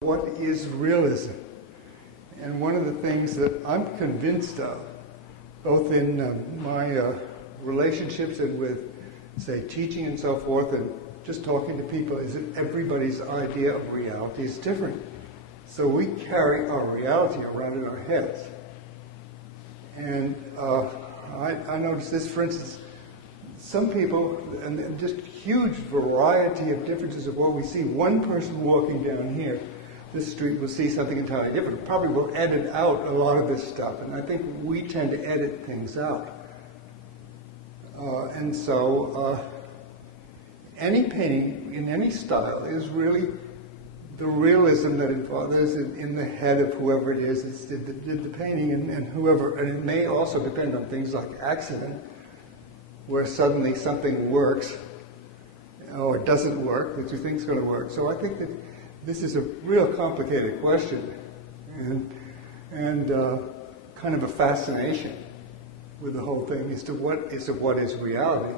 What is realism? And one of the things that I'm convinced of, both in my relationships and with, say, teaching and so forth, and just talking to people, is that everybody's idea of reality is different. So we carry our reality around in our heads. And I noticed this, for instance, some people, and just huge variety of differences of what we see. One person walking down here, this street, will see something entirely different. Probably will edit out a lot of this stuff, and I think we tend to edit things out. And so any painting in any style is really the realism that is in the head of whoever it is that did the painting, and whoever, and it may also depend on things like accident, where suddenly something works or doesn't work that you think is going to work. So I think that this is a real complicated question, and kind of a fascination with the whole thing as to what is reality.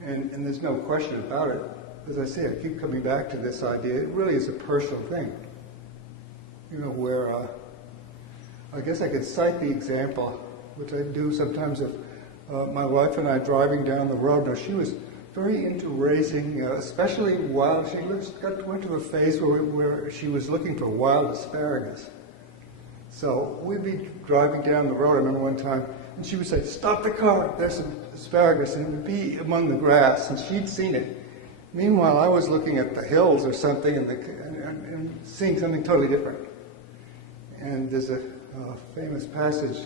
And there's no question about it. As I say, I keep coming back to this idea. It really is a personal thing. You know, where I guess I could cite the example, which I do sometimes, of my wife and I driving down the road. Now, she was very into raising, especially wild. She went to a phase where she was looking for wild asparagus. So we'd be driving down the road, I remember one time, and she would say, "Stop the car, there's some asparagus," and it would be among the grass, and she'd seen it. Meanwhile, I was looking at the hills or something and seeing something totally different. And there's a famous passage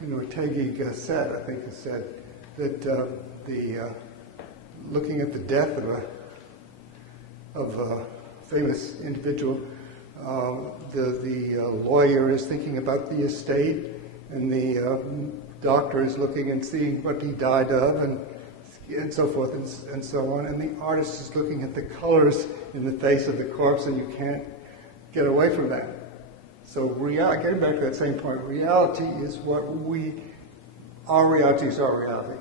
in Ortega y Gasset, I think it said, that looking at the death of a famous individual, the lawyer is thinking about the estate, and the doctor is looking and seeing what he died of, and so forth and so on, and the artist is looking at the colors in the face of the corpse, and you can't get away from that. So getting back to that same point, reality is our reality is our reality.